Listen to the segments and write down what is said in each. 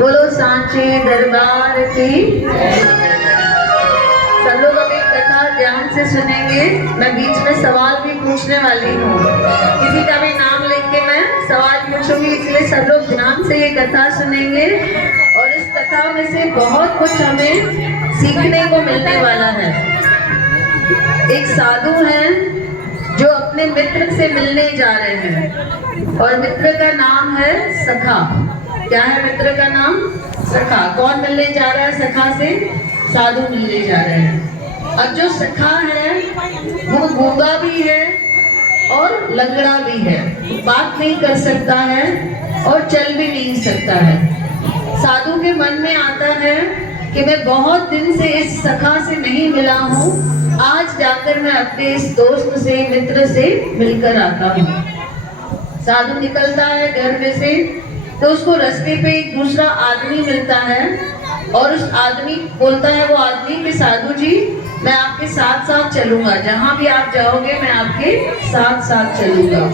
बोलो सांचे दरबार की। सब लोग अभी कथा ध्यान से सुनेंगे। मैं बीच में सवाल भी पूछने वाली हूँ, किसी का भी नाम लेके के मैं सवाल पूछूंगी, इसलिए सब लोग ध्यान से ये कथा सुनेंगे और इस कथा में से बहुत कुछ हमें सीखने को मिलने वाला है। एक साधु हैं जो अपने मित्र से मिलने जा रहे हैं और मित्र का नाम है सखा। क्या है मित्र का नाम? सखा। कौन मिलने जा रहा है सखा से? साधु मिलने जा रहे हैं। अब जो सखा है वो गूंगा भी है और लंगड़ा भी है, बात नहीं कर सकता है और चल भी नहीं सकता है। साधु के मन में आता है कि मैं बहुत दिन से इस सखा से नहीं मिला हूँ, आज जाकर मैं अपने इस दोस्त से, मित्र से मिलकर आता हूँ। साधु निकलता है घर में से, तो उसको रास्ते पे एक दूसरा आदमी मिलता है और उस आदमी बोलता है, वो आदमी कि साधु जी मैं आपके साथ साथ चलूंगा, जहां भी आप जाओगे मैं आपके साथ साथ चलूंगा।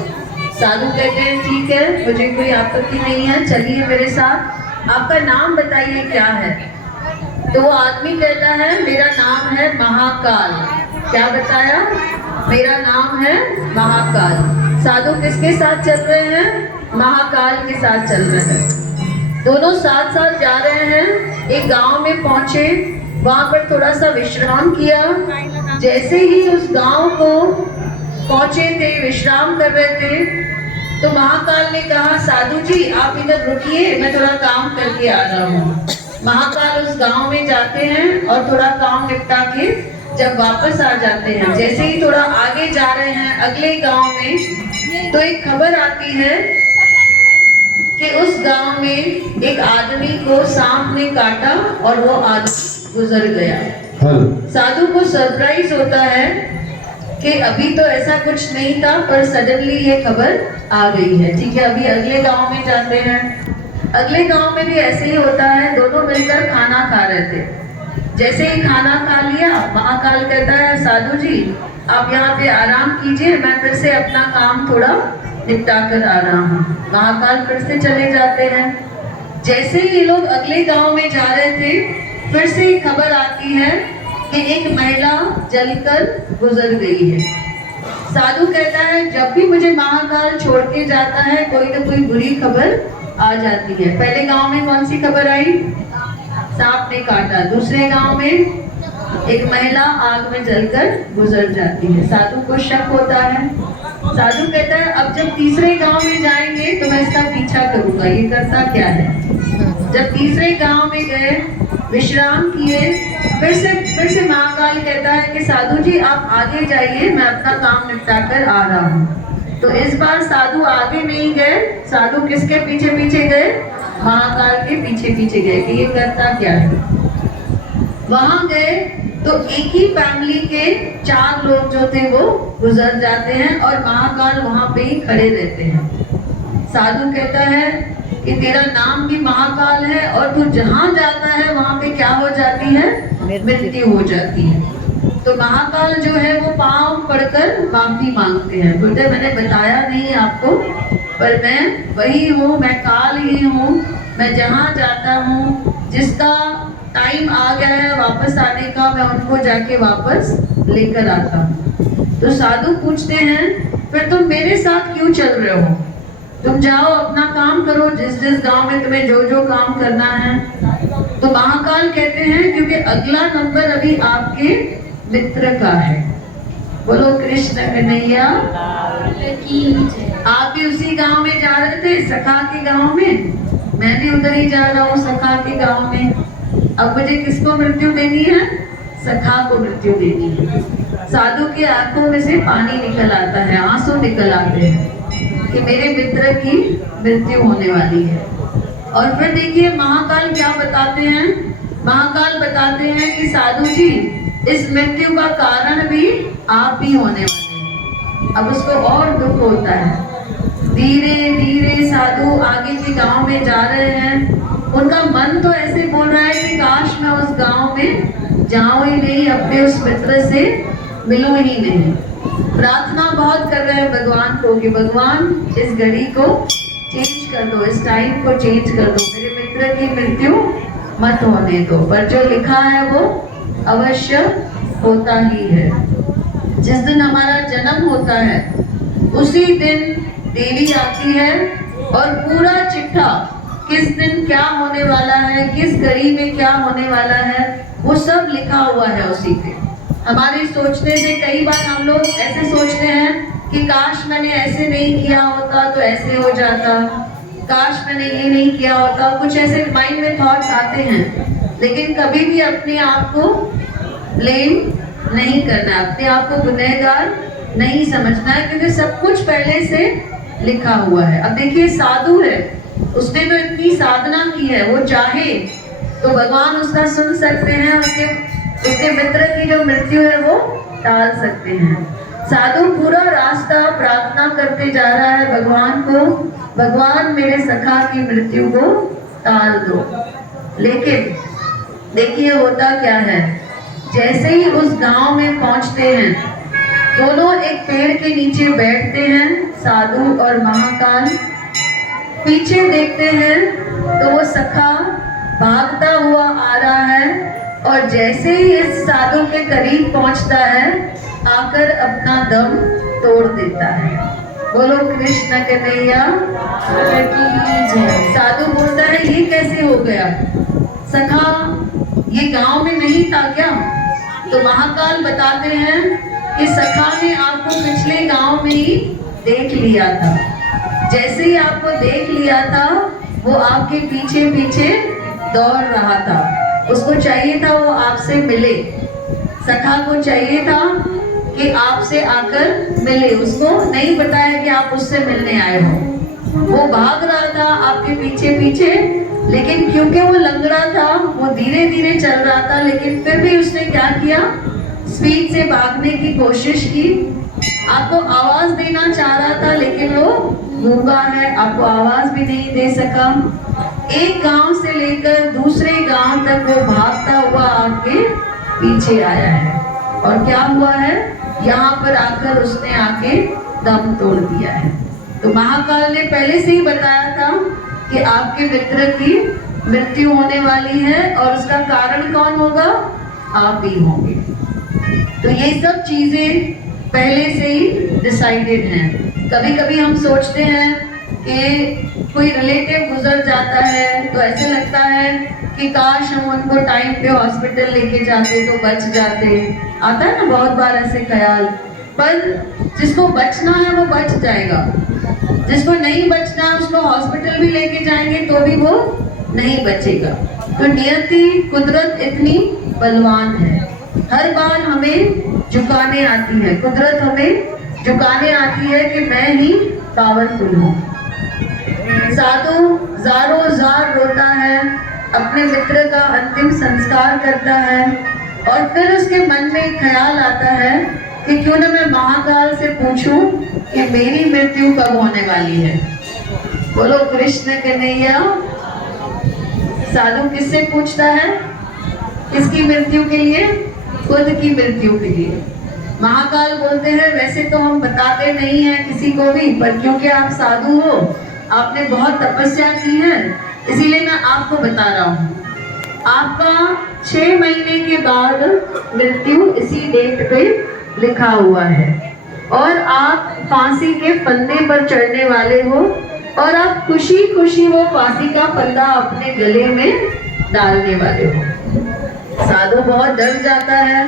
साधु कहते हैं ठीक है, मुझे कोई आपत्ति नहीं है, चलिए मेरे साथ, आपका नाम बताइए क्या है। तो वो आदमी कहता है मेरा नाम है महाकाल। क्या बताया? मेरा नाम है महाकाल। साधु किसके साथ चल रहे हैं? महाकाल के साथ चल रहे हैं। दोनों साथ साथ जा रहे हैं। एक गांव में पहुंचे, वहां पर थोड़ा सा विश्राम किया। जैसे ही उस गांव को पहुंचे थे, विश्राम कर रहे थे, तो महाकाल ने कहा साधु जी आप इधर रुकिए, मैं थोड़ा काम करके आ रहा हूँ। महाकाल उस गांव में जाते हैं और थोड़ा काम निपटा के जब वापस आ जाते हैं, जैसे ही थोड़ा आगे जा रहे हैं अगले गांव में, तो एक खबर आती है कि उस गांव में एक आदमी को सांप ने काटा और वो आदमी गुजर गया। साधु को सरप्राइज होता है कि अभी तो ऐसा कुछ नहीं था, पर सडनली ये खबर आ गई है। ठीक है, अभी अगले गांव में जाते हैं। अगले गांव में भी ऐसे ही होता है, दोनों मिलकर खाना खा रहे थे। जैसे ही खाना खा लिया, महाकाल कहता है साधु जी आप यहाँ पे आराम कीजिए, मैं फिर से अपना काम थोड़ा निपटा कर आ रहा हूँ। महाकाल फिर से चले जाते हैं। जैसे ही ये लोग अगले गांव में जा रहे थे, फिर से खबर आती है कि एक महिला जलकर गुजर गई है। साधु कहता है जब भी मुझे महाकाल छोड़ के जाता है, कोई ना कोई बुरी खबर आ जाती है। पहले गांव में कौन सी खबर आई? सांप ने काटा। दूसरे गांव में एक महिला आग में जलकर गुजर जाती है। साधु को शक होता है। साधु कहता है अब जब तीसरे गांव में जाएंगे तो मैं इसका पीछा करूंगा, ये करता क्या है। जब तीसरे गांव में गए, विश्राम किए, फिर से महाकाल कहता है कि साधु जी आप आगे जाइए, मैं अपना काम निपटा कर आ रहा हूँ। तो इस बार साधु आगे नहीं गए, साधु किसके पीछे पीछे गए? महाकाल के पीछे पीछे गए कि ये करता क्या है। वहां गए तो एक ही फैमिली के 4 लोग जो थे वो गुजर जाते हैं और महाकाल वहां पे ही खड़े रहते हैं। साधु कहता है कि तेरा नाम भी महाकाल है और तू जहां जाता है वहां पे क्या हो जाती है? मृत्यु हो जाती है। तो महाकाल जो है वो पांव पड़कर माफी मांगते हैं, बोलते मैंने बताया नहीं आपको, पर मैं वही हूँ, मैं काल ही हूँ, मैं जहाँ जाता हूँ, जिसका टाइम आ गया है वापस आने का, मैं उनको जाके वापस लेकर आता हूँ। तो साधु पूछते हैं फिर तुम मेरे साथ क्यों चल रहे हो? तुम जाओ अपना काम करो, जिस जिस गांव में तुम्हें जो जो काम करना है। तो महाकाल कहते हैं क्योंकि अगला नंबर अभी आपके मित्र का है। बोलो कृष्ण कन्हैया। आप भी उसी गांव में जा रहे थे, सखा के गांव में, मैं भी उधर ही जा रहा हूँ सखा के गांव में। अब मुझे किसको मृत्यु देनी है? सखा को मृत्यु देनी है। साधु की आंखों में से पानी निकल आता है, आंसू निकल आते हैं कि मेरे मित्र की मृत्यु होने वाली है। और फिर देखिए महाकाल क्या बताते हैं। महाकाल बताते हैं कि साधु जी इस मृत्यु का कारण भी आप ही होने वाले हैं। अब उसको और दुख होता है। धीरे धीरे साधु आगे के गांव में जा रहे हैं। उनका मन तो ऐसे बोल रहा है कि काश मैं उस गांव में जाऊं ही नहीं, अपने उस मित्र से मिलूं ही नहीं। प्रार्थना बहुत कर रहे हैं भगवान को कि भगवान इस घड़ी को चेंज कर दो, इस टाइम को चेंज कर दो, मेरे मित्र की मृत्यु मत होने दो। पर जो लिखा है वो अवश्य होता ही है। जिस दिन हमारा जन्म होता है उसी दिन देवी आती है और पूरा चिट्ठा, किस दिन क्या होने वाला है, किस घड़ी में क्या होने वाला है, वो सब लिखा हुआ है उसी पे। हमारे सोचने से कई बार हम लोग ऐसे सोचते हैं कि काश मैंने ऐसे नहीं किया होता तो ऐसे हो जाता, काश मैंने ये नहीं किया होता, कुछ ऐसे माइंड में थॉट्स आते हैं। लेकिन कभी भी अपने आप को ब्लेम नहीं करना है, अपने आप को गुनहगार नहीं समझना है, क्योंकि सब कुछ पहले से लिखा हुआ है। अब देखिए साधु है, उसने तो इतनी साधना की है, वो चाहे तो भगवान उसका सुन सकते हैं, उसके मित्र की जो मृत्यु है वो टाल सकते हैं। साधु पूरा रास्ता प्रार्थना करते जा रहा है भगवान को, भगवान मेरे सखा की मृत्यु को टाल दो। लेकिन देखिए होता क्या है, जैसे ही उस गांव में पहुंचते हैं, दोनों एक पेड़ के नीचे बैठते हैं, साधु और महाकाल। पीछे देखते हैं तो वो सखा भागता हुआ आ रहा है, और जैसे ही इस साधु के करीब पहुंचता है, आकर अपना दम तोड़ देता है। बोलो कृष्ण कन्हैया की जय। साधु बोलता है ये कैसे हो गया, सखा ये गांव में नहीं था क्या? तो महाकाल बताते हैं कि सखा ने आपको पिछले गांव में ही देख लिया था। जैसे ही आपको देख लिया था, वो आपके पीछे पीछे दौड़ रहा था। उसको चाहिए था वो आपसे मिले, सखा को चाहिए था कि आपसे आकर मिले। उसको नहीं बताया कि आप उससे मिलने आए हो। वो भाग रहा था आपके पीछे पीछे, लेकिन क्योंकि वो लंगड़ा था, वो धीरे धीरे चल रहा था, लेकिन फिर भी उसने क्या किया, स्पीड से भागने की कोशिश की। आपको आवाज देना चाह रहा था, लेकिन वो गूंगा है, आपको आवाज भी नहीं दे सका। एक गांव से लेकर दूसरे गांव तक वो भागता हुआ आपके पीछे आया है, और क्या हुआ है, यहाँ पर आकर उसने आके दम तोड़ दिया है। तो महाकाल ने पहले से ही बताया था कि आपके मित्र की मृत्यु होने वाली है, और उसका कारण कौन होगा, आप ही होंगे। तो ये सब चीजें पहले से ही डिसाइडेड हैं। कभी कभी हम सोचते हैं कि कोई रिलेटिव गुजर जाता है तो ऐसे लगता है कि काश हम उनको टाइम पे हॉस्पिटल लेके जाते तो बच जाते। आता है ना बहुत बार ऐसे ख्याल। पर जिसको बचना है वो बच जाएगा, जिसको नहीं बचना है उसको हॉस्पिटल भी लेके जाएंगे तो भी वो नहीं बचेगा। तो नियति कुदरत इतनी बलवान है, हर बार हमें झुकाने आती है, कुदरत हमें झुकाने आती है कि मैं ही पावरफुल हूँ। साधु जारो जार रोता है, अपने मित्र का अंतिम संस्कार करता है, और फिर उसके मन में एक ख्याल आता है कि क्यों ना मैं महाकाल से पूछूं कि मेरी मृत्यु कब होने वाली है। बोलो कृष्ण कन्हैया। साधु किससे पूछता है, किसकी मृत्यु के लिए, खुद की मृत्यु के लिए। महाकाल बोलते हैं वैसे तो हम बताते नहीं हैं किसी को भी, पर क्योंकि आप साधु हो, आपने बहुत तपस्या की है, इसीलिए मैं आपको बता रहा हूँ। आपका 6 महीने के बाद मृत्यु इसी डेट पे लिखा हुआ है, और आप फांसी के फंदे पर चढ़ने वाले हो, और आप खुशी खुशी वो फांसी का फंदा अपने गले में डालने वाले हो। साधु बहुत डर जाता है,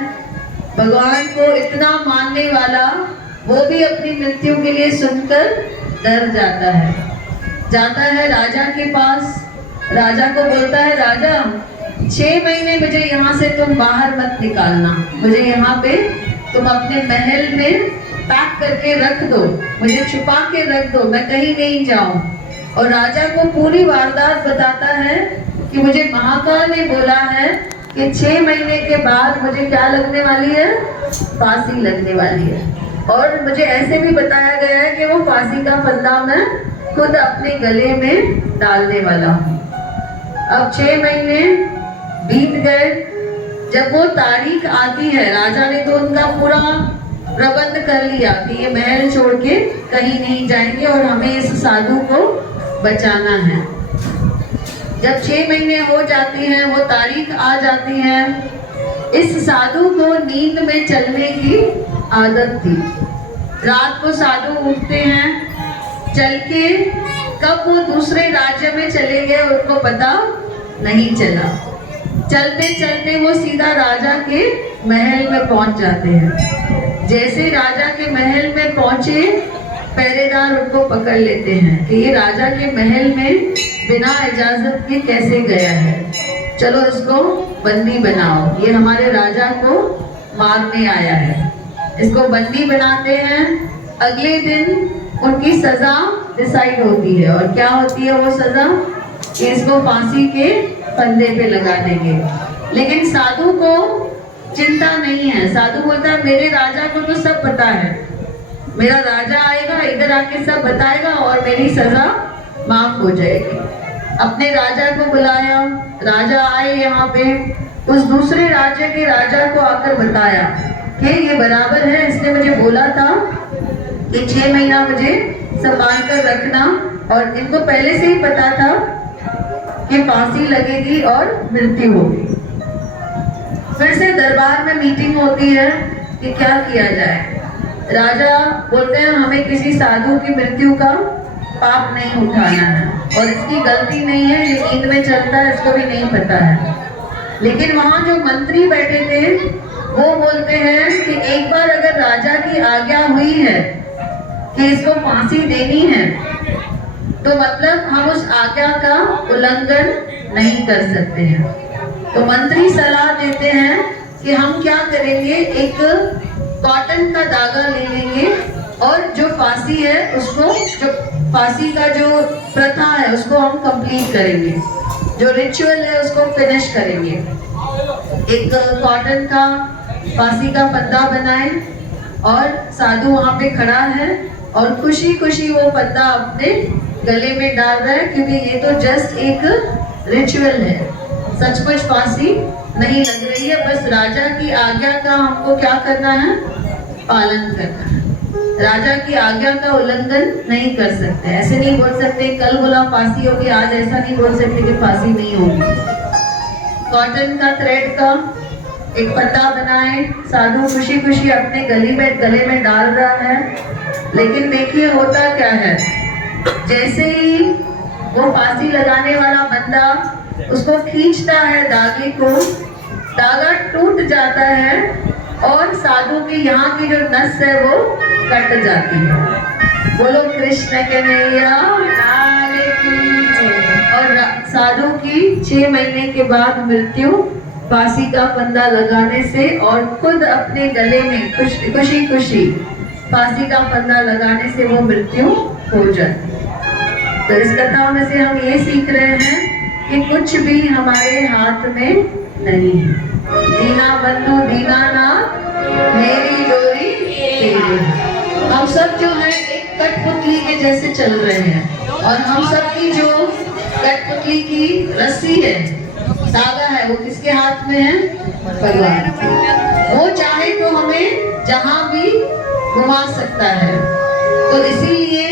भगवान को इतना मानने वाला वो भी अपनी मृत्यु के लिए सुनकर डर जाता है। जाता है राजा के पास, राजा को बोलता है राजा 6 महीने मुझे यहाँ से तुम बाहर मत निकालना, मुझे यहाँ पे तुम अपने महल में पैक करके रख दो, मुझे छुपा के रख दो, मैं कहीं नहीं जाऊं। और राजा को पूरी वारदात बताता है कि मुझे महाकाल ने बोला है कि 6 महीने के बाद मुझे क्या लगने वाली है, फांसी लगने वाली है, और मुझे ऐसे भी बताया गया है कि वो फांसी का फंदा मैं खुद अपने गले में डालने वाला हूँ। अब 6 महीने बीत गए। जब वो तारीख आती है, राजा ने तो उनका पूरा प्रबंध कर लिया कि ये महल छोड़ के कहीं नहीं जाएंगे और हमें इस साधु को बचाना है। जब 6 महीने हो जाती हैं, वो तारीख आ जाती है, इस साधु को नींद में चलने की आदत थी। रात को साधु उठते हैं, चल के कब वो दूसरे राज्य में चले गए उनको पता नहीं चला। चलते चलते वो सीधा राजा के महल में पहुंच जाते हैं। जैसे राजा के महल में पहुंचे, पहरेदार उनको पकड़ लेते हैं कि ये राजा के महल में बिना इजाजत के कैसे गया है। चलो इसको बंदी बनाओ, ये हमारे राजा को मारने आया है। इसको बंदी बनाते हैं। अगले दिन उनकी सजा डिसाइड होती है, और क्या होती है वो सजा कि इसको फांसी के फंदे पे लगा देंगे। लेकिन साधु को चिंता नहीं है। साधु बोलता है मेरे राजा को तो सब पता है, मेरा राजा आएगा इधर आके सब बताएगा और मेरी सजा माफ हो जाएगी। अपने राजा को बुलाया, राजा आए यहाँ पे, उस दूसरे राज्य के राजा को आकर बताया कि ये बराबर है, इसने मुझे बोला था कि 6 महीना मुझे संभाल कर रखना, और इनको पहले से ही पता था कि फांसी लगेगी और मृत्यु होगी। फिर से दरबार में मीटिंग होती है कि क्या किया जाए। राजा बोलते हैं हमें किसी साधु की मृत्यु का पाप नहीं उठाना है, और इसकी गलती नहीं है, ये नींद में चलता है, इसको भी नहीं पता है। लेकिन वहां जो मंत्री बैठे थे वो बोलते हैं कि एक बार अगर राजा की आज्ञा हुई है कि इसको फांसी देनी है, तो मतलब हम उस आज्ञा का उल्लंघन नहीं कर सकते हैं। तो मंत्री सलाह देते हैं कि हम क्या करेंगे, एक कॉटन का धागा ले लेंगे और जो फांसी है उसको, जो फांसी का जो प्रथा है उसको हम कंप्लीट करेंगे, जो रिचुअल है उसको फिनिश करेंगे। एक कॉटन का फांसी का फंदा बनाए और साधु वहां पे खड़ा है और खुशी खुशी वो फंदा अपने गले में डाल रहा है, क्योंकि ये तो जस्ट एक रिचुअल है, सचमुच फांसी नहीं लग रही है, बस राजा की आज्ञा का हमको क्या करना है, पालन करना है। राजा की आज्ञा का उल्लंघन नहीं कर सकते। ऐसे नहीं बोल सकते कल बोला फांसी होगी, आज ऐसा नहीं बोल सकते कि फांसी नहीं होगी। कॉटन का थ्रेड का एक पत्ता बनाए, साधु खुशी खुशी अपने गले में डाल रहा है। लेकिन देखिए होता क्या है, जैसे ही वो फांसी लगाने वाला बंदा उसको खींचता है धागे को, धागा टूट जाता है और साधु की यहाँ की जो नस है वो कट जाती है। बोलो कृष्ण कन्हैया लाल की जय। और साधु की 6 महीने के बाद मृत्यु फांसी का फंदा लगाने से, और खुद अपने गले में खुशी खुशी फांसी का फंदा लगाने से वो मृत्यु हो जाती है। तो इस कथा में से हम ये सीख रहे हैं कि कुछ भी हमारे हाथ में नहीं है। दीना बंधु दीनानाथ मेरी डोरी तेरी। हम सब जो है एक कठपुतली के जैसे चल रहे हैं, और हम सब की जो कठपुतली की रस्सी है, धागा है, वो किसके हाथ में है, भगवान। वो चाहे तो हमें जहां भी घुमा सकता है। तो इसीलिए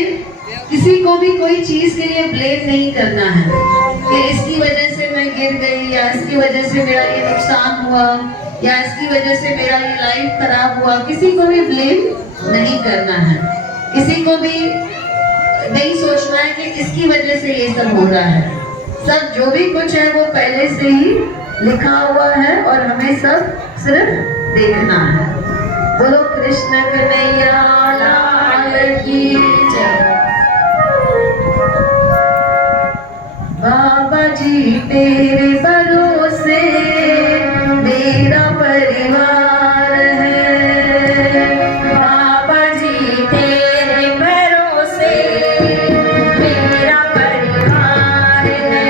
किसी को भी कोई चीज के लिए ब्लेम नहीं करना है कि इसकी वजह से मैं गिर गई, या इसकी वजह से मेरा ये नुकसान हुआ, या इसकी वजह से मेरा ये लाइफ खराब हुआ। किसी को भी ब्लेम नहीं करना है, किसी को भी नहीं सोचना है कि किसकी वजह से ये सब हो रहा है। सब जो भी कुछ है वो पहले से ही लिखा हुआ है, और हमें सब सिर्फ देखना है। बोलो कृष्ण कन्हैया लाल की जय। बाबा जी तेरे भरोसे मेरा परिवार है, बाबा जी तेरे भरोसे मेरा परिवार है।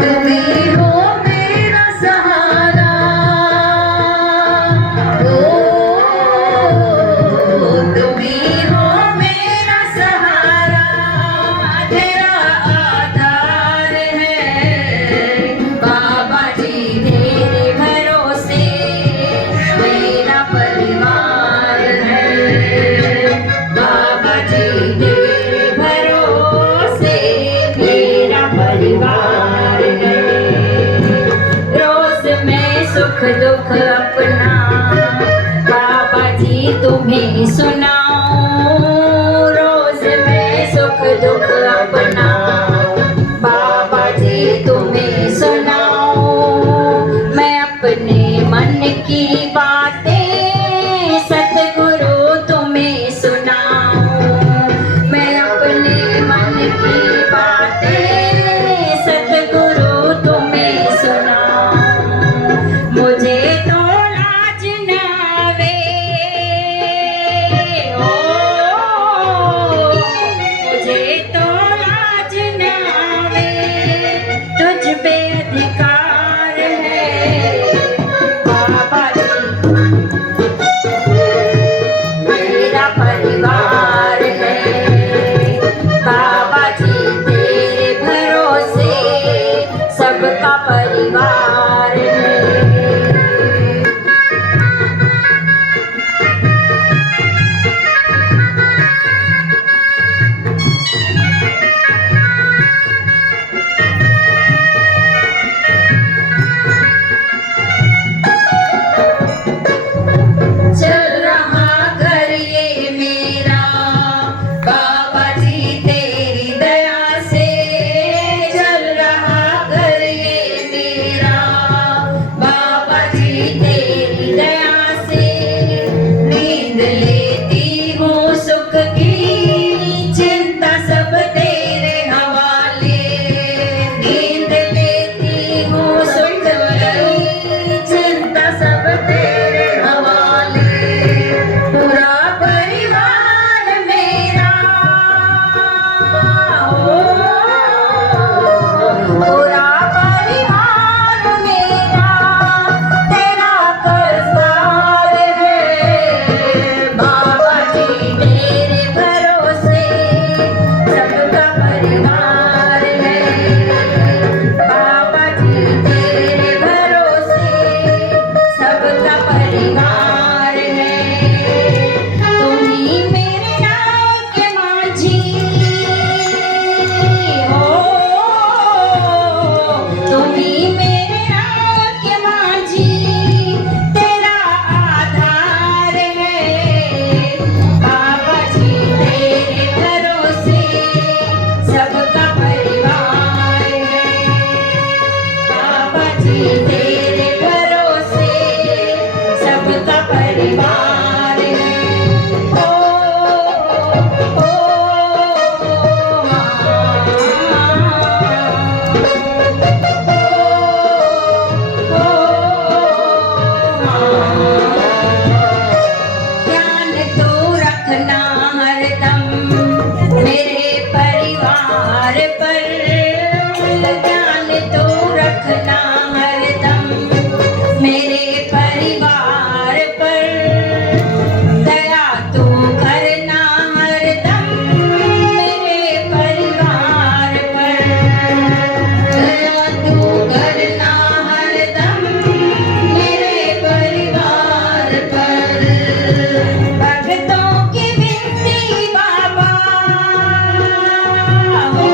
तुम ही हो मेरा सहारा, तुम ही हो मेरा सहारा, तेरा आधार है। बाबा जी तेरे भरोसे मेरा परिवार है। बाबा जी तेरे भरोसे मेरा परिवार है। रोज मैं सुख दुख अपना बाबा जी तुम्हें सुनाऊं। रोज मैं सुख दुख अपना बाबा जी तुम्हें सुनाऊं। मैं अपने मन की बातें सतगुरु तुम्हें सुनाऊं। मैं अपने मन की बातें सतगुरु तुम्हें मेरा परिवार है बाबा जी तेरे भरोसे सबका परिवार है। चल रहा घर ये मेरा बाबा जी तेरी दया से, चल रहा घर ये मेरा बाबा जी तेरी दया से। नींद लेती हूँ सुख की चिंता सब तेरे हवाले, नींद लेती हूँ सुख की चिंता सब तेरे हवाले। पूरा परिवार मेरा हो, पूरा परिवार मेरा तेरा कर्जदार है। बाबा जी तेरे भरोसे सबका परिवार है। बाबा जी तेरे भरोसे सबका परिवार है। तुम ही मेरे नाम के माझी हो, तुम ही मेरे नाम के माझी तेरा आधार है। बाबा जी तेरे भरोसे सबका परिवार है। बाबा जी तेरे भरोसे सबका परिवार है। ओ ओ ध्यान तो रखना हरदम मेरे परिवार पर, ध्यान तो रखना हरदम मेरे परिवार पर। दया तू करना हरदम मेरे परिवार पर, दया तू करना हरदम मेरे परिवार पर। भक्तों की विनती बाबा हो,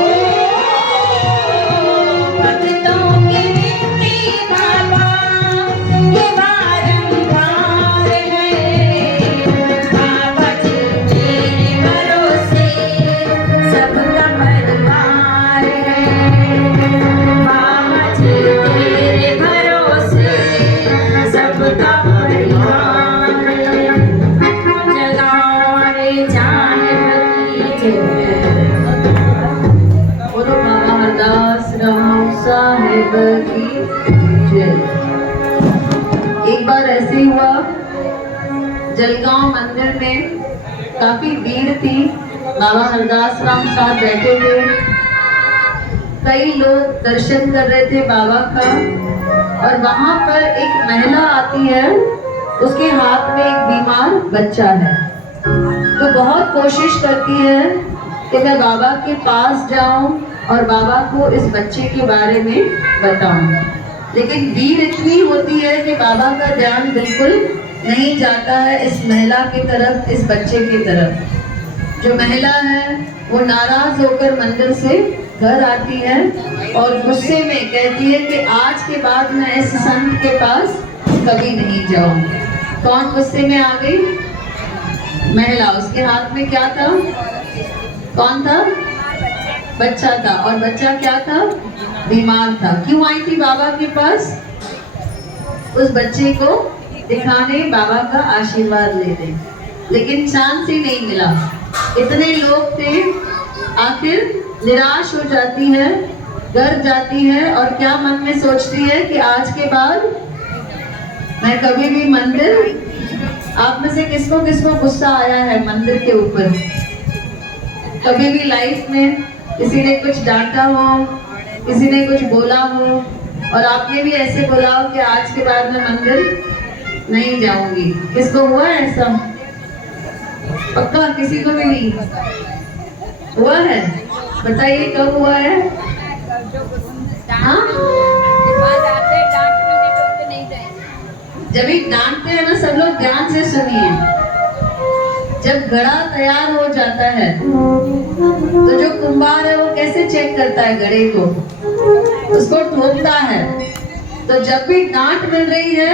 भक्तों की विनती बाबा ये बारंबार है। बाबा जी तेरे भरोसे सबका परिवार है। बाबा जी तेरे भरोसे सबका परिवार है। जगाओ रे जानकी जय। बोलो बाबा हरदास राम साहिब की जय। एक बार ऐसे हुआ, जलगांव मंदिर में काफी भीड़ थी, बाबा हरदास राम साहब बैठे थे, कई लोग दर्शन कर रहे थे बाबा का। और वहां पर एक महिला आती है, उसके हाथ में एक बीमार बच्चा है, तो बहुत कोशिश करती है कि मैं बाबा के पास जाऊं और बाबा को इस बच्चे के बारे में बताऊं। लेकिन भीड़ इतनी होती है कि बाबा का ध्यान बिल्कुल नहीं जाता है इस महिला की तरफ, इस बच्चे की तरफ। जो महिला है वो नाराज होकर मंदिर से घर आती है और गुस्से में कहती है कि आज के बाद मैं इस संत के पास कभी नहीं जाऊंगी। कौन गुस्से में आ गई? महिला। उसके हाथ में क्या था? कौन था? बच्चा था। और बच्चा क्या था? बीमार था। क्यों आई थी बाबा के पास? उस बच्चे को दिखाने, बाबा का आशीर्वाद लेने। लेकिन चांस ही नहीं मिला, इतने लोग थे। आखिर निराश हो जाती है, घर जाती है और क्या मन में सोचती है कि आज के बाद मैं कभी भी मंदिर। आप में से किसको किसको गुस्सा आया है मंदिर के ऊपर? कभी भी लाइफ में किसी ने कुछ डांटा हो, किसी ने कुछ बोला हो और आपने भी ऐसे बोला हो कि आज के बाद मैं मंदिर नहीं जाऊंगी। किसको हुआ है ऐसा? पक्का किसी को भी नहीं हुआ है? बताइए कब हुआ है? हाँ? जब भी डांटते हैं ना, सब लोग ध्यान से सुनिए। जब घड़ा तैयार हो जाता है तो जो कुंभार है वो कैसे चेक करता है घड़े को? उसको ठोकता है। तो जब भी डांट मिल रही है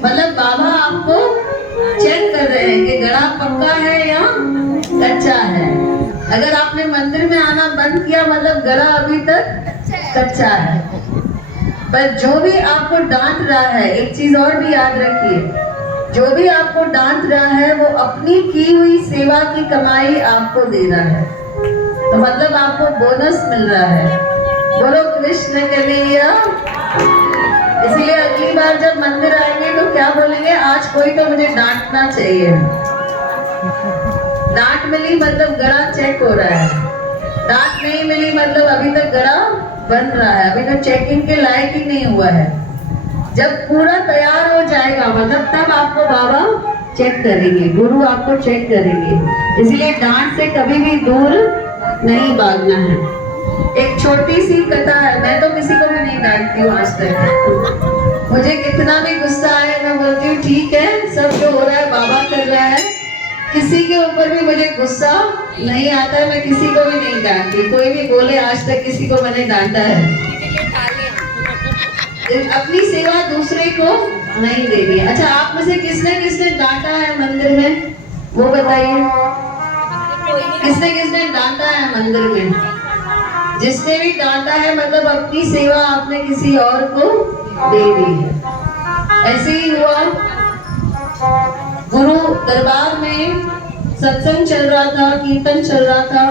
मतलब बाबा आपको चेक कर रहे हैं कि घड़ा पक्का है या कच्चा है। अगर आपने मंदिर में आना बंद किया मतलब घड़ा अभी तक कच्चा है। पर जो भी आपको डांट रहा है, एक चीज और भी याद रखिए, जो भी आपको डांट रहा है वो अपनी की हुई सेवा की कमाई आपको दे रहा है। तो मतलब आपको बोनस मिल रहा है। बोलो कृष्ण कन्हैया। इसलिए अगली बार जब मंदिर आएंगे तो क्या बोलेंगे? आज कोई तो मुझे डांटना चाहिए। डांट मिली मतलब घड़ा चेक हो रहा है, डांट नहीं मिली मतलब अभी तक घड़ा बन रहा है, अभी तो चेकिंग के लायक ही नहीं हुआ है। जब पूरा तैयार हो जाएगा मतलब तब आपको बाबा चेक करेंगे, गुरु आपको चेक करेंगे। इसलिए डांट से कभी भी दूर नहीं भागना है। एक छोटी सी कथा है, मैं तो किसी को भी नहीं डांटती हूँ आज तक। मुझे कितना भी गुस्सा आए मैं बोलती हूँ ठीक है, सब जो हो रहा है बाबा कर रहा है। किसी के ऊपर भी मुझे गुस्सा नहीं आता है, मैं किसी को भी नहीं डांटती। कोई भी बोले आज तक किसी को मैंने डांटा है। अपनी सेवा दूसरे को नहीं देनी। अच्छा, आप में से किसने किसने डांटा है मंदिर में? वो बताइए, किसने किसने डांटा है मंदिर में? जिसने भी डांटा है मतलब अपनी सेवा आपने किसी और को दे दी है। ऐसे ही हुआ, गुरु दरबार में सत्संग चल रहा था, कीर्तन चल रहा था।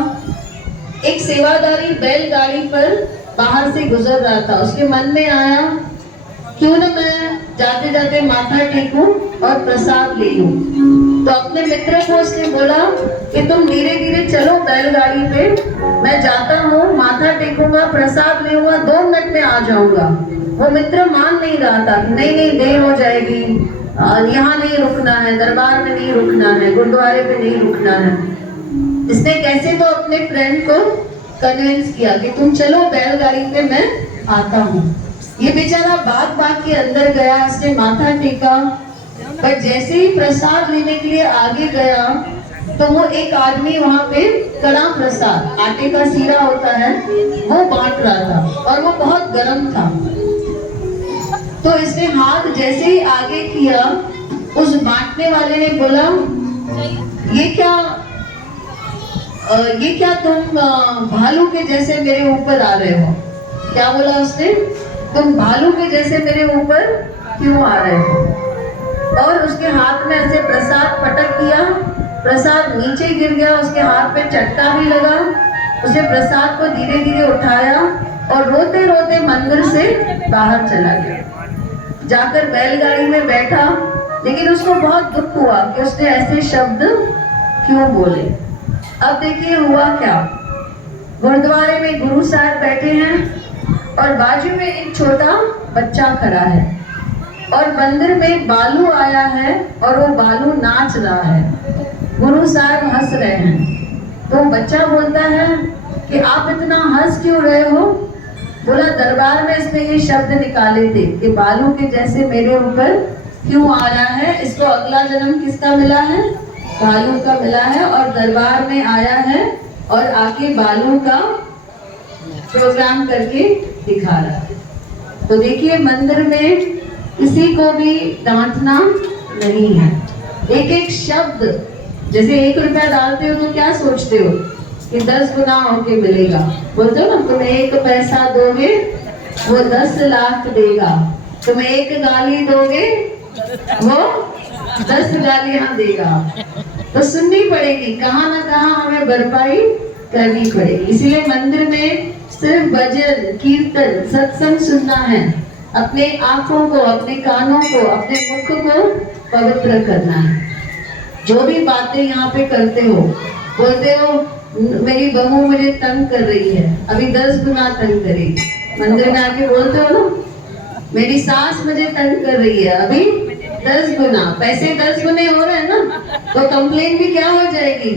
एक सेवादारी बैलगाड़ी पर बाहर से गुजर रहा था। उसके मन में आया क्यों ना मैं जाते जाते माथा टेकूं और प्रसाद ले लूं। तो अपने मित्र को उसने बोला कि तुम धीरे धीरे चलो बैलगाड़ी पे, मैं जाता हूँ, माथा टेकूंगा, प्रसाद ले लूंगा, 2 मिनट में आ जाऊंगा। वो मित्र मान नहीं रहा था कि नहीं नहीं देर हो जाएगी, यहाँ नहीं रुकना है, दरबार में नहीं रुकना है, गुरुद्वारे पे नहीं रुकना है। इसने कैसे तो अपने फ्रेंड को कन्विंस किया कि तुम चलो बैलगाड़ी पे, मैं आता हूँ। ये बेचारा भाग भाग के अंदर गया, उसने माथा टेका, पर जैसे ही प्रसाद लेने के लिए आगे गया तो वो एक आदमी वहाँ पे कड़ा प्रसाद, आटे का सीरा होता है, वो बांट रहा था और वो बहुत गर्म था। तो इसने हाथ जैसे ही आगे किया, उस बांटने वाले ने बोला ये क्या तुम भालू के जैसे मेरे ऊपर आ रहे हो? क्या बोला उसने? तुम भालू के जैसे मेरे ऊपर क्यों आ रहे हो? और उसके हाथ में ऐसे प्रसाद पटक दिया, प्रसाद नीचे गिर गया, उसके हाथ पे चटका भी लगा। उसे प्रसाद को धीरे धीरे उठाया और रोते रोते मंदिर से बाहर चला गया। जाकर बैलगाड़ी में बैठा, लेकिन उसको बहुत दुख हुआ कि उसने ऐसे शब्द क्यों बोले। अब देखिए हुआ क्या, गुरुद्वारे में गुरु साहब बैठे हैं और बाजू में एक छोटा बच्चा खड़ा है और मंदिर में बालू आया है और वो बालू नाच रहा है। गुरु साहब हंस रहे हैं। तो बच्चा बोलता है कि आप इतना हंस क्यों रहे हो? बोला दरबार में इसने ये शब्द निकाले थे कि बालू के जैसे मेरे ऊपर क्यों आ रहा है। इसको अगला जन्म किसका मिला है? बालू का मिला है और दरबार में आया है और आके बालू का प्रोग्राम करके दिखा रहा है। तो देखिए मंदिर में किसी को भी डांटना नहीं है। एक एक शब्द, जैसे 1 रुपया डालते हो तो क्या सोचते हो कि 10 गुना होके मिलेगा। बोलते हो ना, तुम 1 पैसा दोगे वो 10 लाख देगा, तुम 1 गाली दोगे वो 10 गालियां देगा। तो सुननी पड़ेगी, कहाँ ना कहाँ हमें भरपाई करनी पड़ेगी। इसीलिए मंदिर में सिर्फ भजन कीर्तन सत्संग सुनना है। अपने आंखों को, अपने कानों को, अपने मुख को पवित्र करना है। जो भी बातें यहाँ पे करते हो, बोलते हो मेरी बहू मुझे तंग कर रही है, अभी 10 गुना तंग करेगी। मंदिर में आके बोलते हो ना, मेरी सास मुझे तंग कर रही है, अभी 10 गुना। पैसे 10 गुने हो रहे हैं ना, तो कंप्लेन भी क्या हो जाएगी।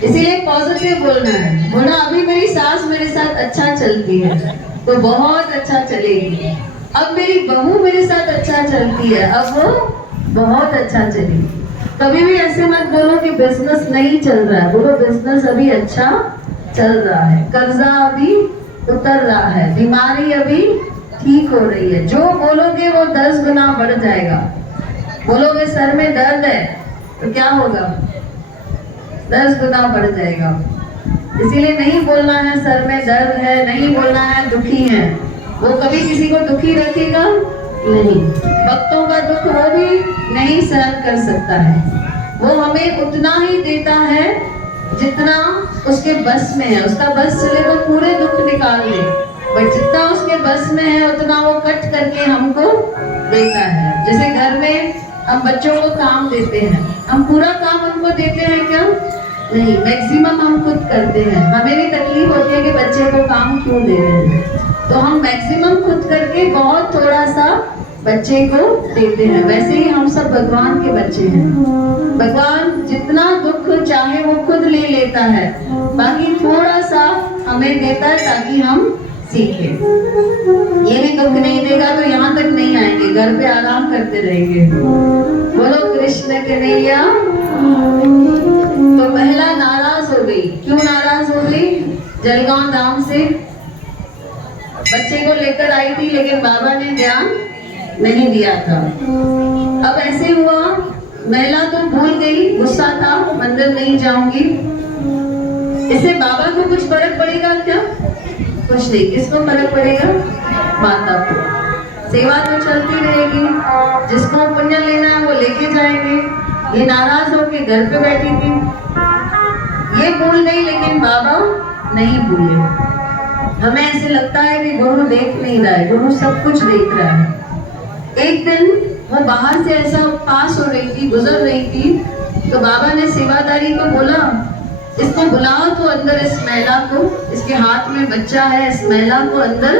इसीलिए पॉजिटिव बोलना है। बोला अभी मेरी सास मेरे साथ अच्छा चलती है तो बहुत अच्छा चलेगी, अब मेरी बहू मेरे साथ अच्छा चलती है, अब वो बहुत अच्छा चलेगी। कभी भी ऐसे मत बोलो कि बिजनेस नहीं चल रहा है, बोलो बिजनेस अभी अच्छा चल रहा है, कर्जा अभी उतर रहा है, बीमारी अभी ठीक हो रही है। जो बोलोगे वो 10 गुना बढ़ जाएगा। बोलोगे सर में दर्द है तो क्या होगा, 10 गुना बढ़ जाएगा। इसीलिए नहीं बोलना है सर में दर्द है, नहीं बोलना है दुखी है। वो कभी किसी को दुखी रखेगा नहीं। भक्तों का दुख वो भी नहीं सहन कर सकता है। वो हमें उतना ही देता है जितना उसके बस में है। उसका बस चले तो पूरे दुख निकाल दे, बट जितना उसके बस में है उतना वो कट करके हमको देता है। जैसे घर में हम बच्चों को काम देते हैं, हम पूरा काम उनको देते हैं क्या, नहीं, मैक्सिमम हम खुद करते हैं। हमें भी तकलीफ होती है कि बच्चे को काम क्यों दे रहे हैं, तो हम मैक्सिमम खुद करके बहुत थोड़ा सा बच्चे को देते हैं। वैसे ही हम सब भगवान के बच्चे हैं। भगवान जितना दुख चाहे वो खुद ले लेता है, बाकी थोड़ा सा हमें देता है ताकि हम सीखें। ये भी दुख नहीं देगा तो यहाँ तक नहीं आएंगे, घर पे आराम करते रहेंगे। बोलो कृष्ण कन्हैया। तो महिला नाराज हो गई। क्यों नाराज हो गई, जलगांव धाम से बच्चे को लेकर आई थी, लेकिन बाबा ने ध्यान नहीं दिया था। अब ऐसे हुआ, महिला तो भूल गई, गुस्सा था, मंदिर नहीं जाऊंगी। इससे बाबा को कुछ फर्क पड़ेगा क्या, कुछ नहीं। किसको फर्क पड़ेगा, माता को। सेवा तो चलती रहेगी, जिसको पुण्य लेना है वो लेके जाएंगे। ये नाराज होके घर पे बैठी थी, ये भूल गई, लेकिन बाबा नहीं भूले। हमें ऐसे लगता है कि गुरु देख नहीं रहा है, गुरु सब कुछ देख रहा है। एक दिन वो बाहर से ऐसा पास हो रही थी, गुजर रही थी, तो बाबा ने सेवादारी को बोला, इसको बुलाओ तो अंदर इस महिला को, इसके हाथ में बच्चा है, इस महिला को अंदर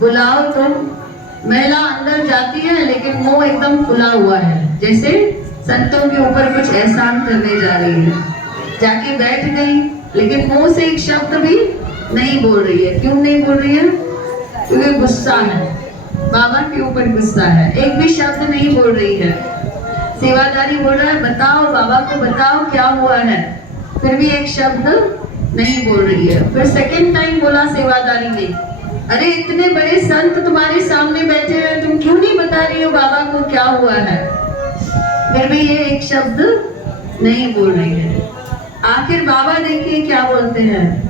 बुलाओ। तो महिला अंदर जाती है, लेकिन मुंह एकदम खुला हुआ है, जैसे संतों के ऊपर कुछ एहसान करने जा रही है। जाके बैठ गई, लेकिन मुंह से एक शब्द भी नहीं बोल रही है। क्यों नहीं बोल रही है, क्योंकि गुस्सा है, बाबा के ऊपर गुस्सा है। एक भी शब्द नहीं बोल रही है। सेवादारी बोल रहा है बताओ, बाबा को बताओ क्या हुआ है, फिर भी एक शब्द नहीं बोल रही है। फिर सेकंड टाइम बोला सेवादारी ने, अरे इतने बड़े संत तुम्हारे सामने बैठे हैं, तुम क्यों नहीं बता रही हो बाबा को क्या हुआ है, फिर भी ये एक शब्द नहीं बोल रही है। आखिर बाबा देखिए क्या बोलते हैं,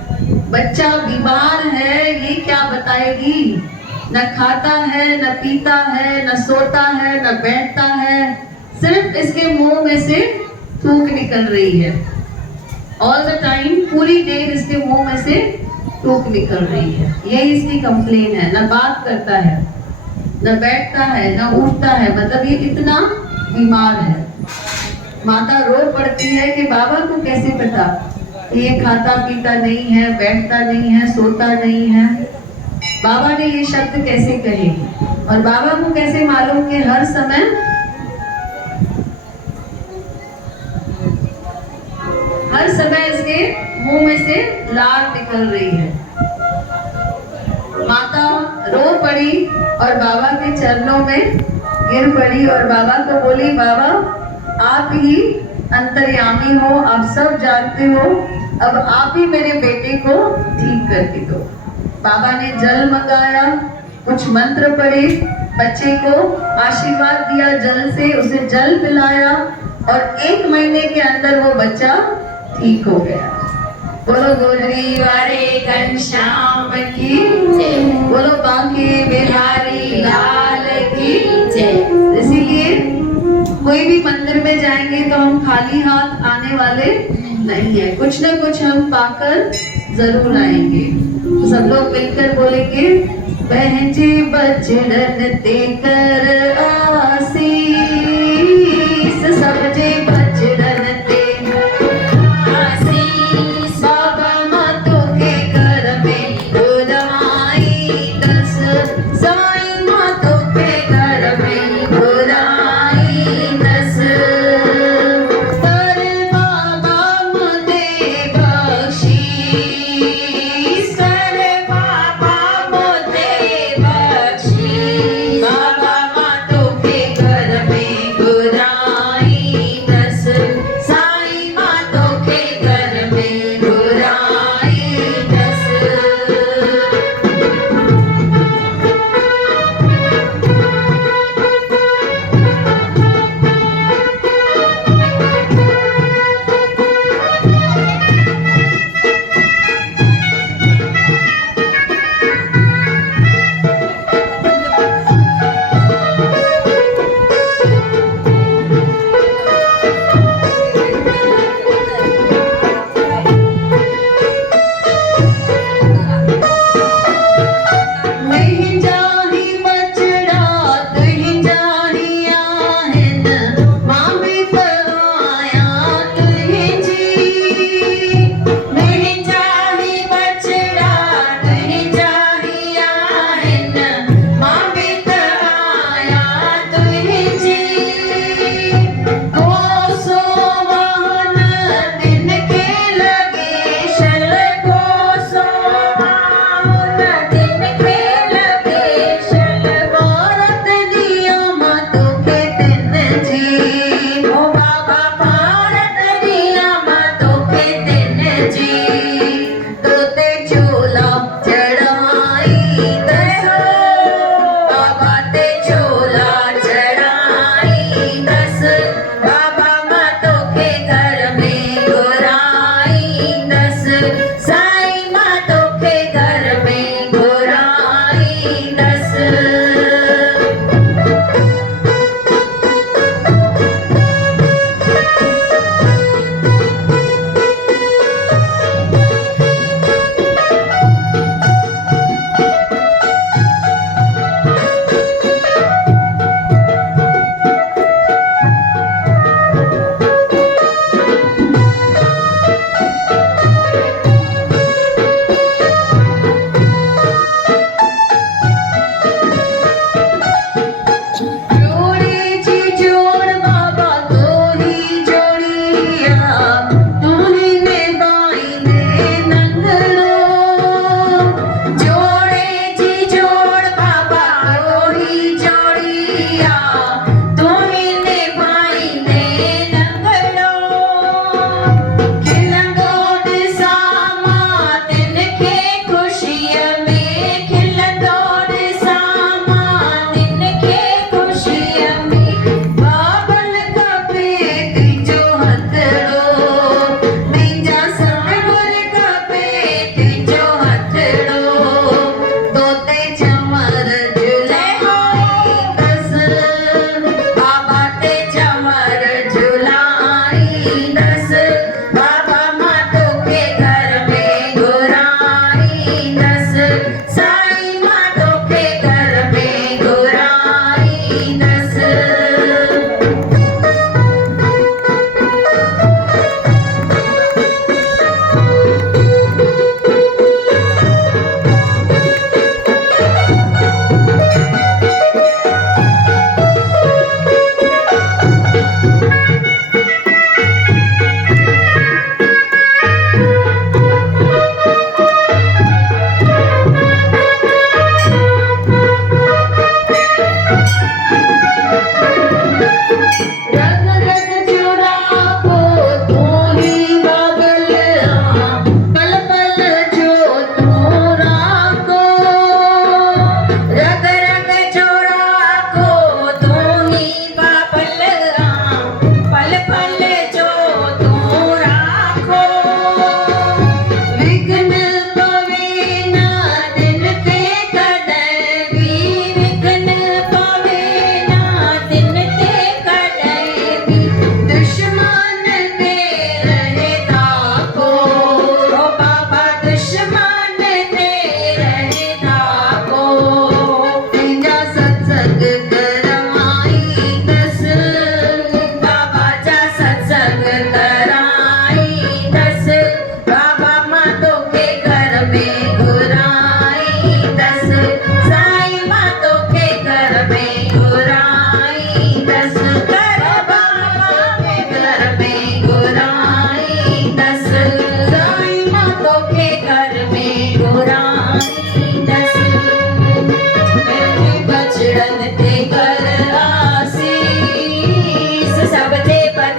बच्चा बीमार है, ये क्या बताएगी, न खाता है, न पीता है, न सोता है, न बैठता है, सिर्फ इसके मुंह में से थूक निकल रही है। ऑल द टाइम, पूरी देर इसके मुंह में से थूक निकल रही है। यही इसकी कंप्लेन है। न बात करता है, न बैठता है, न उठता है, मतलब ये इतना बीमार है। माता रो पड़ती है कि बाबा को कैसे पता, ये खाता पीता नहीं है, बैठता नहीं है, सोता नहीं है, बाबा ने ये शब्द कैसे कहे। और बाबा को कैसे मालूम कि हर समय इसके मुंह में से लार निकल रही है। माता रो पड़ी और बाबा के चरणों में गिर पड़ी और बाबा को बोली, बाबा आप ही अंतर्यामी हो, आप सब जानते हो, अब आप ही मेरे बेटे को ठीक करके दो। बाबा ने जल मंगाया, कुछ मंत्र पढ़े, बच्चे को आशीर्वाद दिया जल से, उसे जल पिलाया और 1 महीने के अंदर वो बच्चा ठीक हो गया। बोलो गोदरी वाले घनश्याम की जय, बोलो बांके बिहारी लाल की जय। इसीलिए कोई भी मंदिर में जाएंगे तो हम खाली हाथ आने वाले नहीं है, कुछ ना कुछ हम पाकर जरूर आएंगे। तो सब लोग मिलकर बोलेंगे, बहजे बजरन ते कर आसीस, सबजे बजरन ते आसीस, बाबा मातो के घर में बुराई दस, साईं मातो के घर में बुराई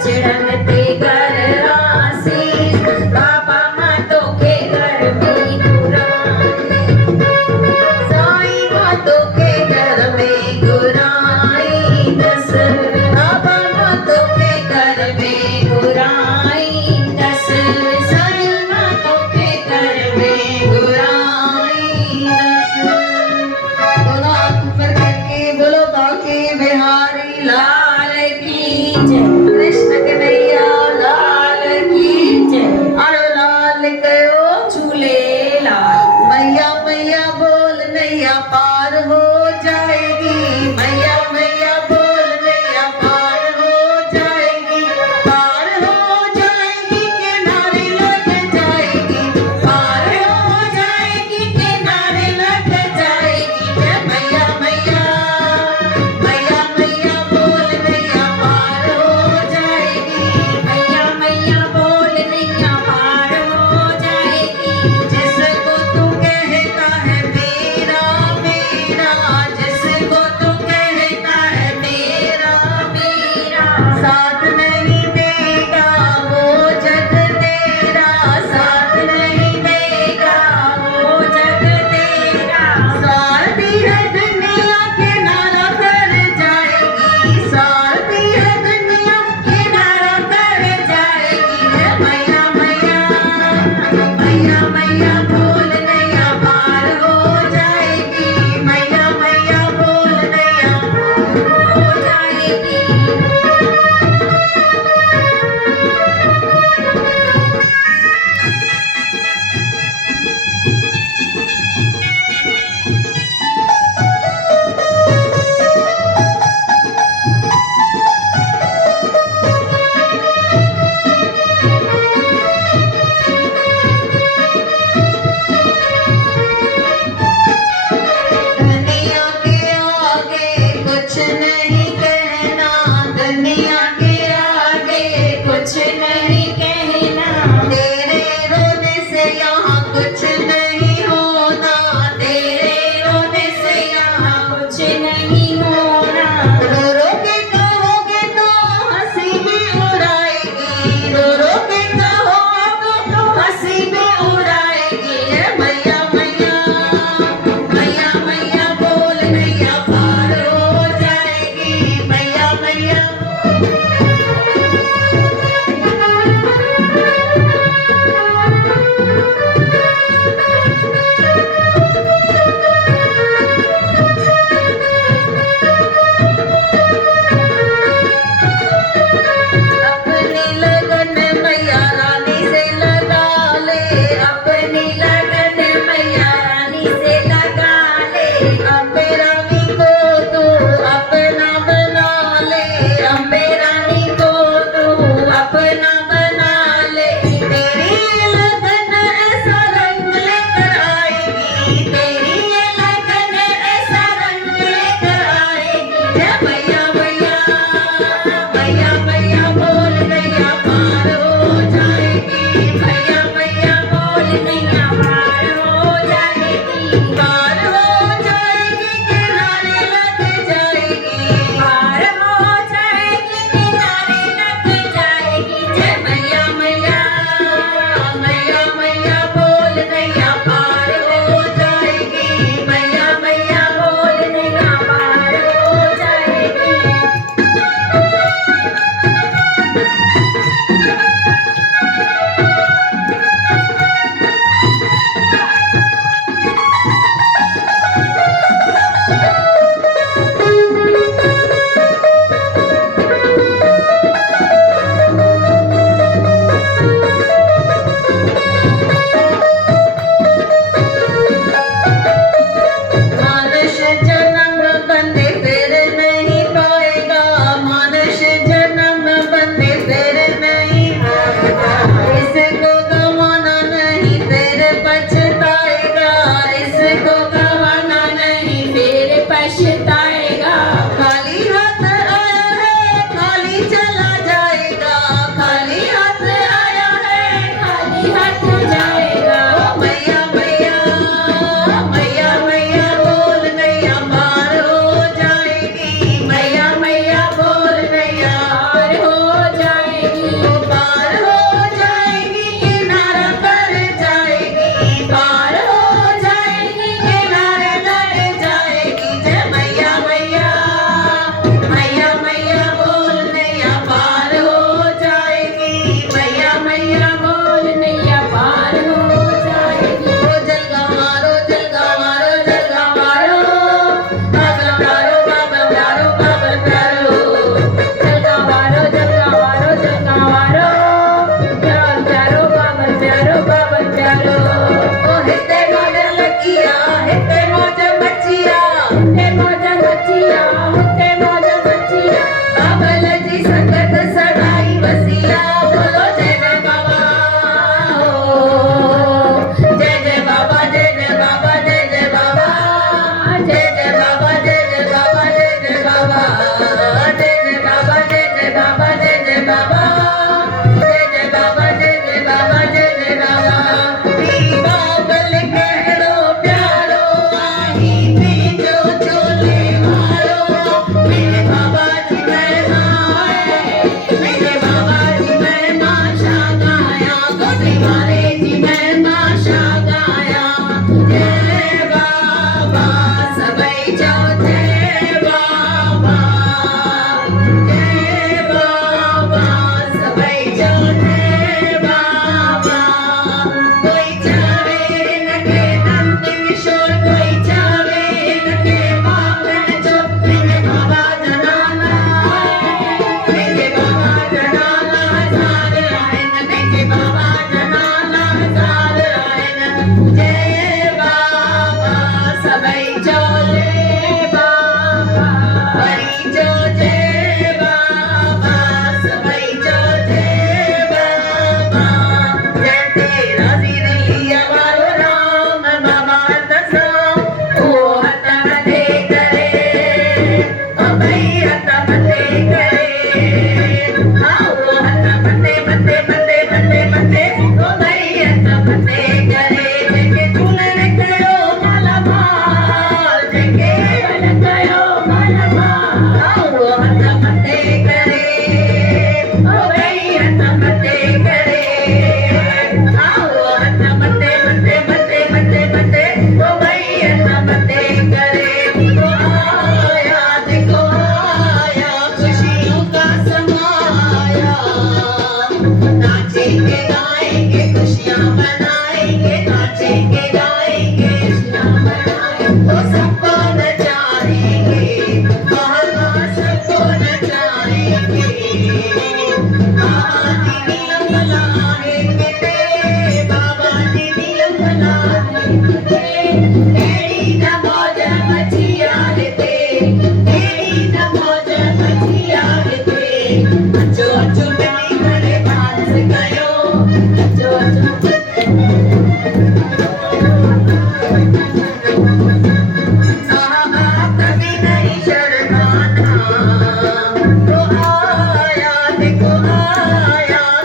चढ़ते घर आशीष बाबा मातो के घर में गुराई साईं मातो के घर में गुराई दस बाबा मातो के घर में गुराई दस साईं मातो के घर में गुराई दस दोनों हाथ ऊपर करके बोलो बांके बिहारी लाल की जय कृष्ण कन्हैया लाल की जय आयो लाल कयो झूले लाल मैया मैया बोल नैया पार हो जाएगी मैया मैया बोल नैया पार हो जाएगी पार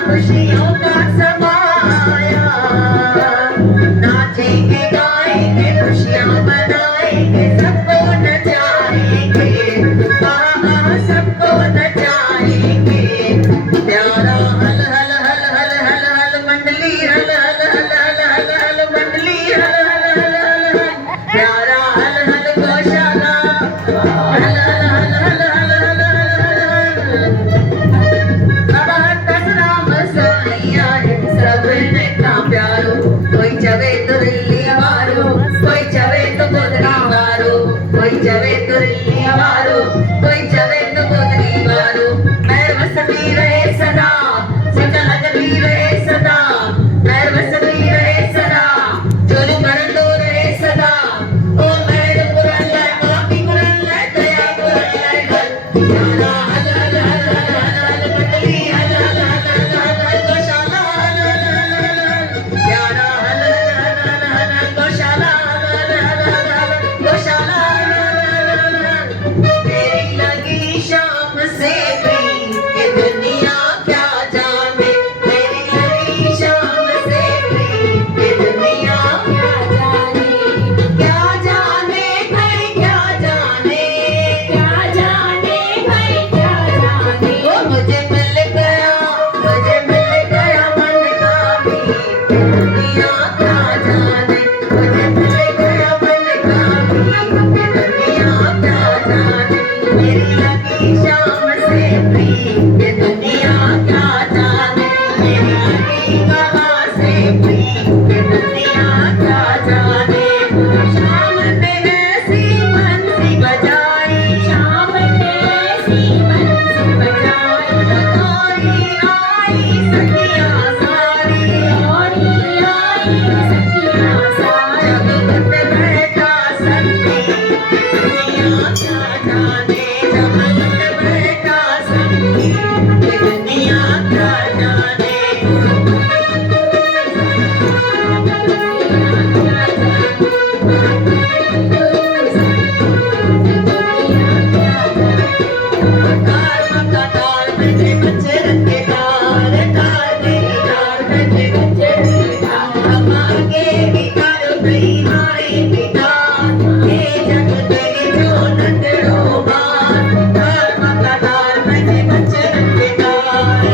खुशियों का समाया नाचेंगे गाएंगे खुशियाँ मनाएंगे सबको नचाएंगे सबको नचाएंगे प्यारा हल हल हल हल हल हल मंडली हल हल हल हल हल हल मंडली हल हल हल हल हल प्यारा हल हल गौशाला हल हल हल हल हल हल हल हल सबने का प्यारो कोई चवे तो दिल्ली मारो कोई चवे तो गोदरी मारो कोई चवे तो दिल्ली मारो कोई चवे तो गोदरी मारो मैं बसती रहे सदा सजा लगती रहे सदा मैं बसती रहे सदा चोली मरंदो रहे सदा ओ मैं कुरन ले माफी कुरन ले दया कुरन ले यारा हल हल हल हल हल मंडली हल हल हल हल हल गौशाला हल हल हल हल यारा हल हल हल हल हल गौशाला हल हल हल हल गौशाला हल हल हल तेरी लगी शाम से भी ये दुनिया क्या जाने तेरी लगी शाम से भी ये दुनिया क्या जाने भाई क्या जाने ओ मुझे मिल गया मन का भी दुनिया क्या जाने मुझे मिल गया मन का भी दुनिया क्या जाने मेरी लगी शाम से भी ये दुनिया क्या जाने मेरी लगी कहाँ से भी ये दुनिया क्या जाने शाम ने ऐसी बंसी बजाई आई सखियाँ सारी जब गुट बैठा संगी दुनिया क्या जाने जब गुट बैठा संगी ये दुनिया क्या जाने तार बजे बच्चे रखे तार बजे बच्चे रखे तार हम आगे की तार गई हाय पितार ये जग तेरी जो नंदड़ो बार तार बजे बच्चे रखे तार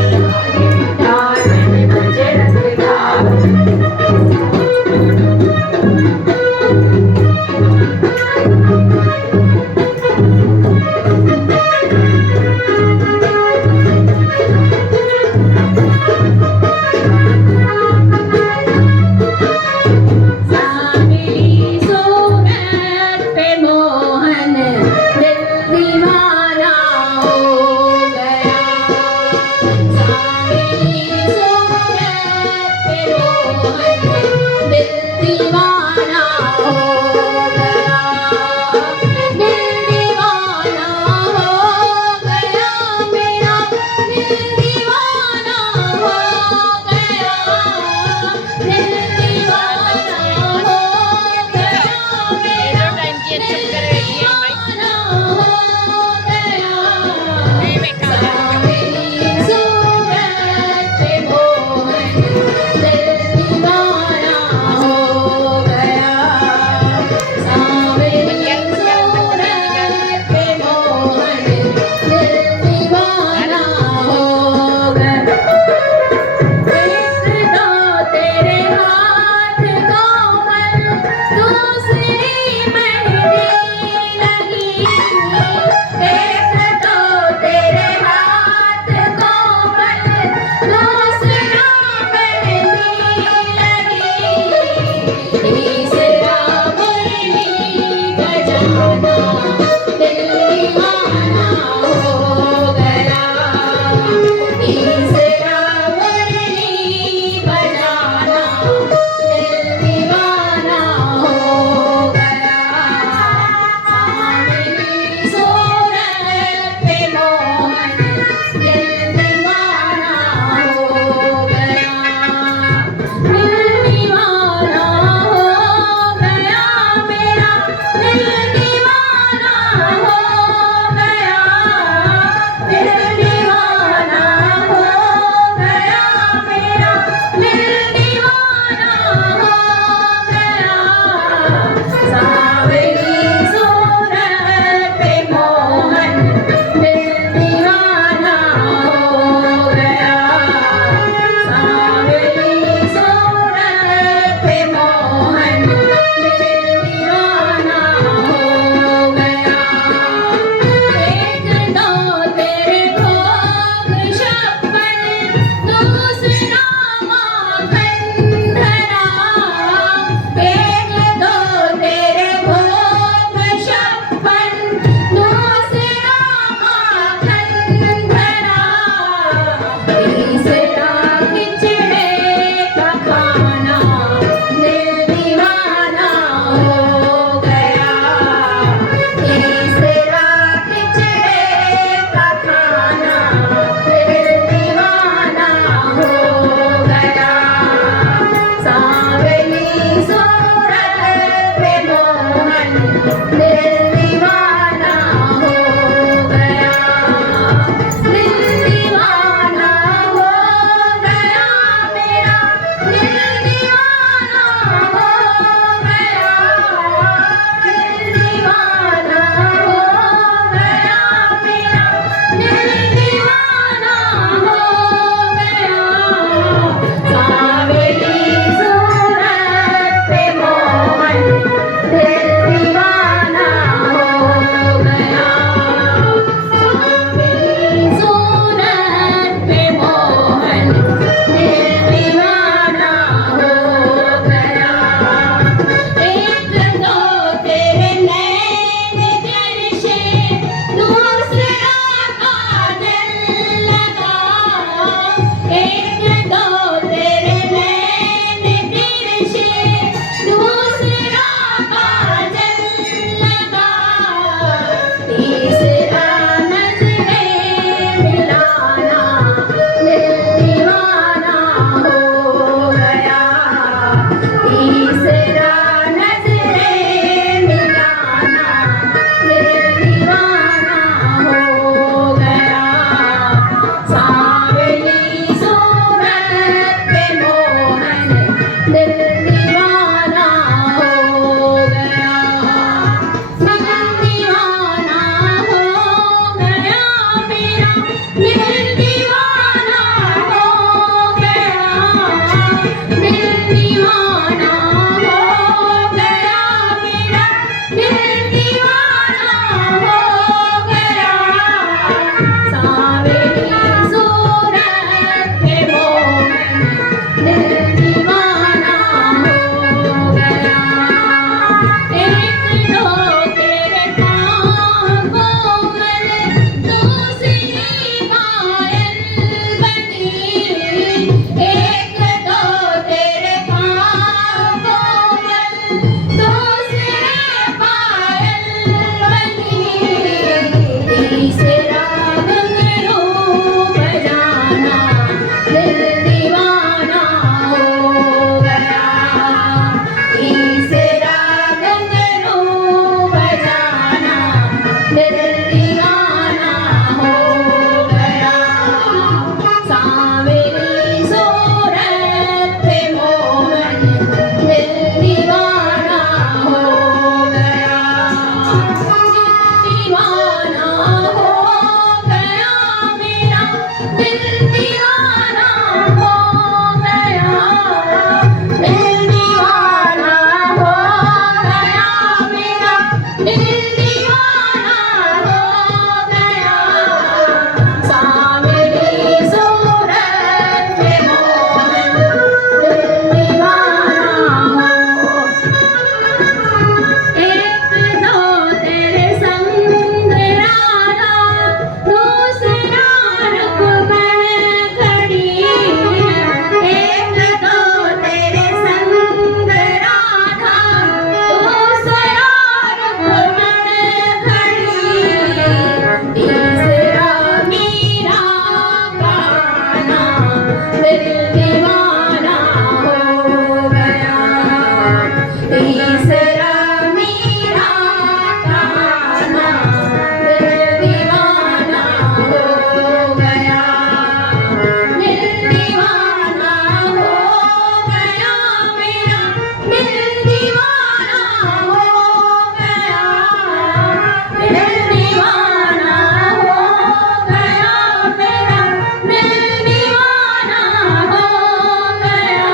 दिल दीवाना हो गया। तीसरा मेरा गाना दिल दीवाना हो गया। दिल दीवाना हो गया मेरा, दिल दीवाना हो गया। दिल दीवाना हो गया मेरा, दिल दीवाना हो गया।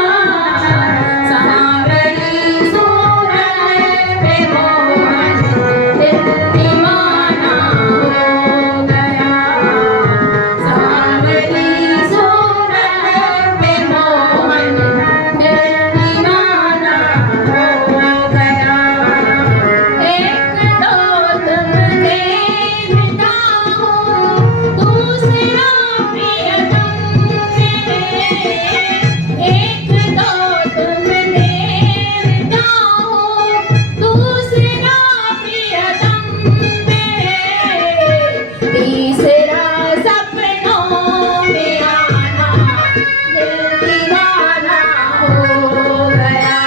सांवली सूरत पे मोहन दिल दीवाना हो गया। सांवली सूरत पे मोहन दिल दीवाना हो गया। एक तो तुम देखता हूँ, दूसरा प्रियतम मेरे। एक तो तुम देखता हूँ, दूसरा प्रियतम मेरे। तीसरा सपनों में आना दिल दीवाना हो गया।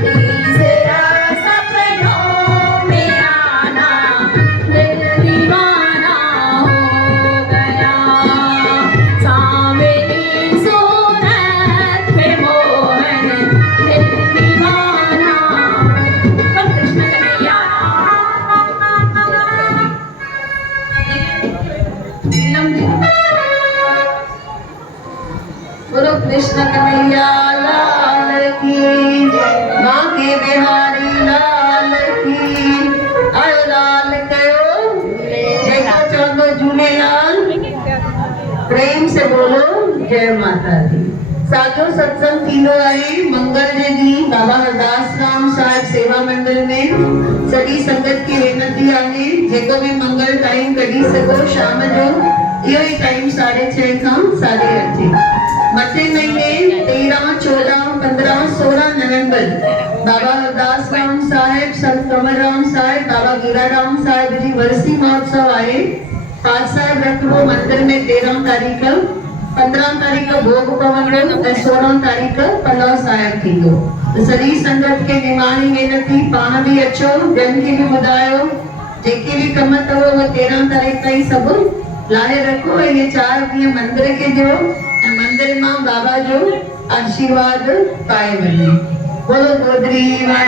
तीसरा सपनों में आना दिल दीवाना हो गया। सांवली सूरत पे मोहन दिल दीवाना। बोल कृष्ण कन्हैया। बोलो कृष्ण कन्हैया लाल की, माँ के बिहारी लाल की। आयो लाल कयो, देखो चौदो झूलेलाल। प्रेम से बोलो जय माता दी। साजो सत्संग थींदो आहे मंगल जे ॾींहुं बाबा हरदास राम साहिब सेवा मंडल में। सॼी संगत खे वेनती आहे जेको बि मंगल टाइम कढी सघो शाम जो, इहो ई टाइम 6:30 खां 8:30। मथे महीने 13, 14, 15, 16 नवंबर बाबा हरदास राम साहिब, संत कमरराम साहिब, बाबा गिराराम साहिब जी वरसी महोत्सव आहे। पाठ साहिब रखिबो मंदिर में 13 तारीख़, 15 तारीख़ भोग पवंदो ऐं 16 तारीख़ पलव साहिब थींदो। त सॼी संगत खे निमाणी वेनती, पाण बि अचो, ॿियनि खे बि ॿुधायो। जेके बि कम अथव उहे 13 तारीख़ ताईं सभु लाहे रखो ऐं इहे 4 ॾींहं मंदिर खे ॾियो ऐं मंदिर मां बाबा जो आशीर्वाद पाए वञो। बोलो गोदरी वारी